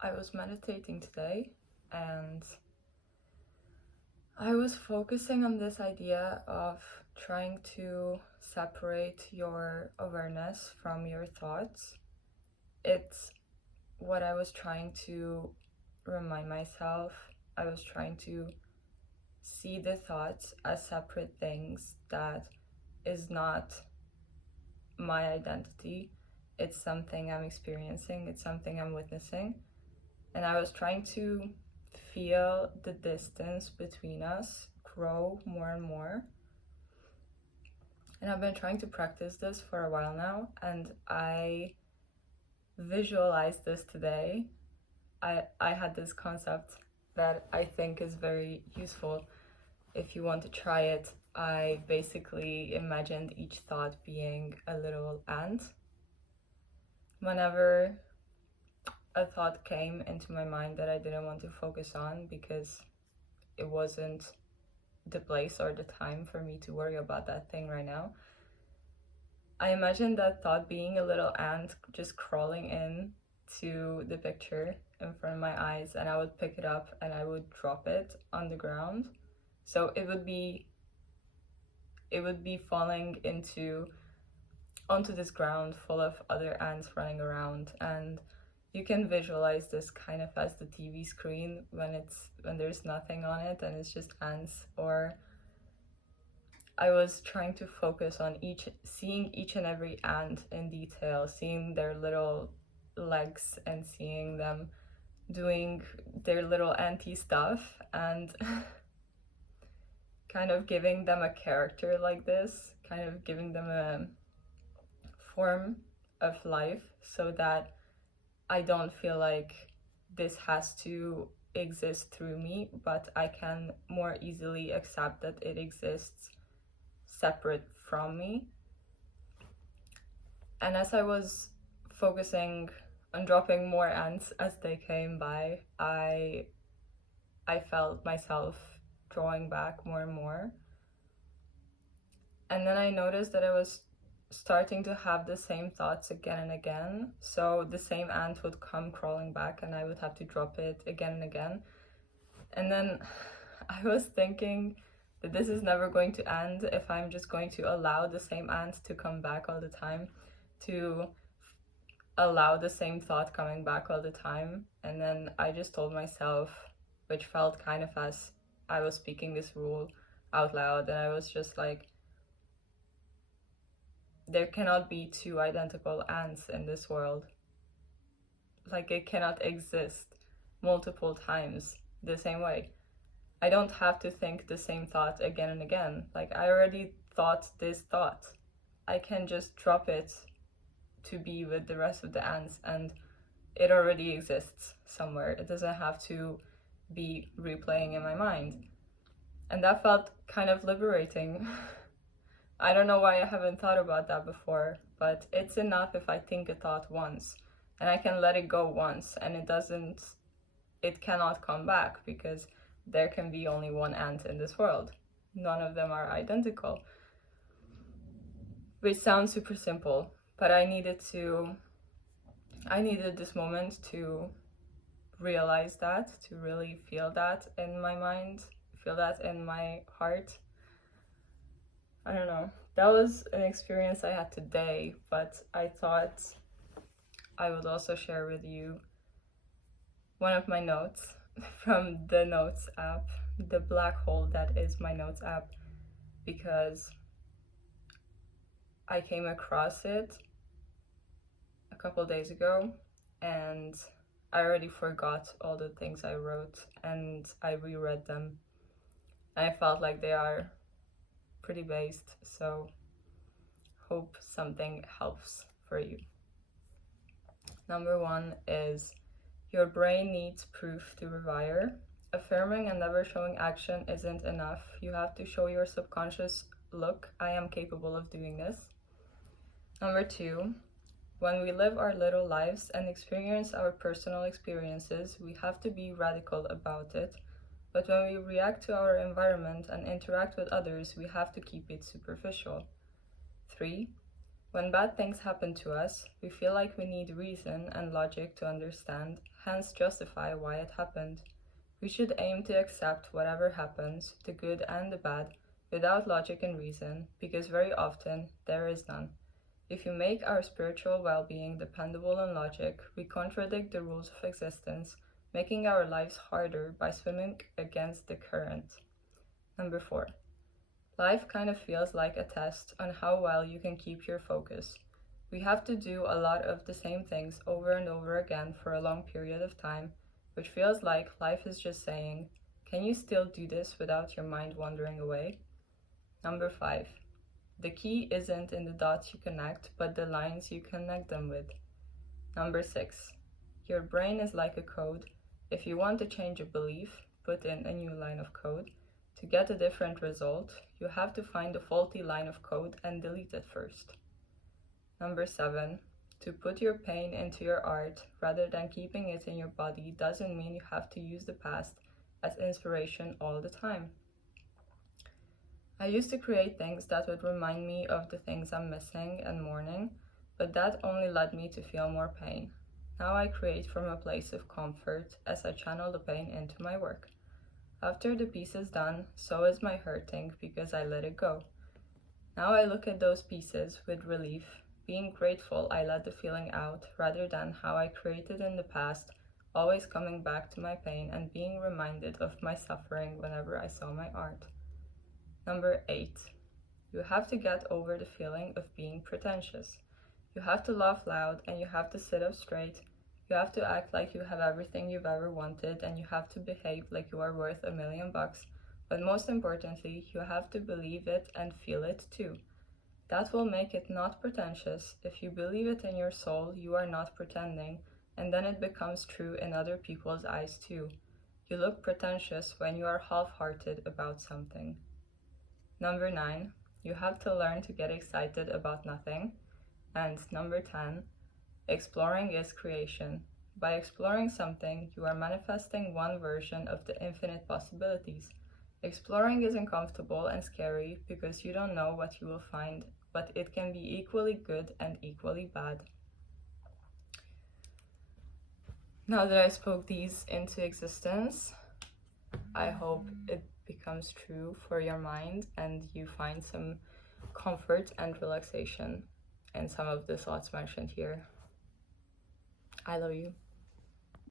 I was meditating today and I was focusing on this idea of trying to separate your awareness from your thoughts. It's what I was trying to remind myself. I was trying to see the thoughts as separate things that is not my identity. It's something I'm experiencing, it's something I'm witnessing. And I was trying to feel the distance between us grow more and more. And I've been trying to practice this for a while now, and I visualized this today. I had this concept that I think is very useful if you want to try it. I basically imagined each thought being a little ant. Whenever a thought came into my mind that I didn't want to focus on because it wasn't the place or the time for me to worry about that thing right now, I imagined that thought being a little ant just crawling in to the picture in front of my eyes, and I would pick it up and I would drop it on the ground. So it would be falling onto this ground full of other ants running around. And you can visualize this kind of as the TV screen when there's nothing on it and it's just ants. Or I was trying to focus on seeing each and every ant in detail, seeing their little legs and seeing them doing their little anty stuff, and kind of giving them a character like this, kind of giving them a form of life so that I don't feel like this has to exist through me, but I can more easily accept that it exists separate from me. And as I was focusing on dropping more ants as they came by, I felt myself drawing back more and more. And then I noticed that I was starting to have the same thoughts again and again. So the same ant would come crawling back and I would have to drop it again and again. And then I was thinking that this is never going to end if I'm just going to allow the same ant to come back all the time, to allow the same thought coming back all the time. And then I just told myself, which felt kind of as I was speaking this rule out loud, and I was just like, there cannot be two identical ants in this world. Like, it cannot exist multiple times the same way. I don't have to think the same thought again and again. Like, I already thought this thought. I can just drop it to be with the rest of the ants, and it already exists somewhere. It doesn't have to be replaying in my mind. And that felt kind of liberating. I don't know why I haven't thought about that before, but it's enough if I think a thought once and I can let it go once, and it cannot come back, because there can be only one ant in this world. None of them are identical. Which sounds super simple, but I needed this moment to realize that, to really feel that in my mind, feel that in my heart. I don't know. That was an experience I had today, but I thought I would also share with you one of my notes from the Notes app, the black hole that is my Notes app, because I came across it a couple days ago and I already forgot all the things I wrote, and I reread them and I felt like they are pretty based, so hope something helps for you. Number 1 is, your brain needs proof to rewire. Affirming and never showing action isn't enough. You have to show your subconscious, look, I am capable of doing this. Number 2, when we live our little lives and experience our personal experiences, we have to be radical about it. But when we react to our environment and interact with others, we have to keep it superficial. 3, When bad things happen to us, we feel like we need reason and logic to understand, hence justify why it happened. We should aim to accept whatever happens, the good and the bad, without logic and reason, because very often there is none. If you make our spiritual well-being dependable on logic, we contradict the rules of existence, making our lives harder by swimming against the current. Number 4. Life kind of feels like a test on how well you can keep your focus. We have to do a lot of the same things over and over again for a long period of time, which feels like life is just saying, can you still do this without your mind wandering away? Number 5. The key isn't in the dots you connect, but the lines you connect them with. Number 6. Your brain is like a code. If you want to change a belief, put in a new line of code. To get a different result, you have to find the faulty line of code and delete it first. Number 7. To put your pain into your art rather than keeping it in your body doesn't mean you have to use the past as inspiration all the time. I used to create things that would remind me of the things I'm missing and mourning, but that only led me to feel more pain. Now I create from a place of comfort as I channel the pain into my work. After the piece is done, so is my hurting because I let it go. Now I look at those pieces with relief, being grateful I let the feeling out rather than how I created in the past, always coming back to my pain and being reminded of my suffering whenever I saw my art. Number 8. You have to get over the feeling of being pretentious. You have to laugh loud and you have to sit up straight. You have to act like you have everything you've ever wanted and you have to behave like you are worth $1 million. But most importantly, you have to believe it and feel it too. That will make it not pretentious. If you believe it in your soul, you are not pretending, and then it becomes true in other people's eyes too. You look pretentious when you are half-hearted about something. Number 9, you have to learn to get excited about nothing. And number 10, exploring is creation. By exploring something, you are manifesting one version of the infinite possibilities. Exploring is uncomfortable and scary because you don't know what you will find, but it can be equally good and equally bad. Now that I spoke these into existence, I hope it becomes true for your mind and you find some comfort and relaxation in some of the thoughts mentioned here. I love you.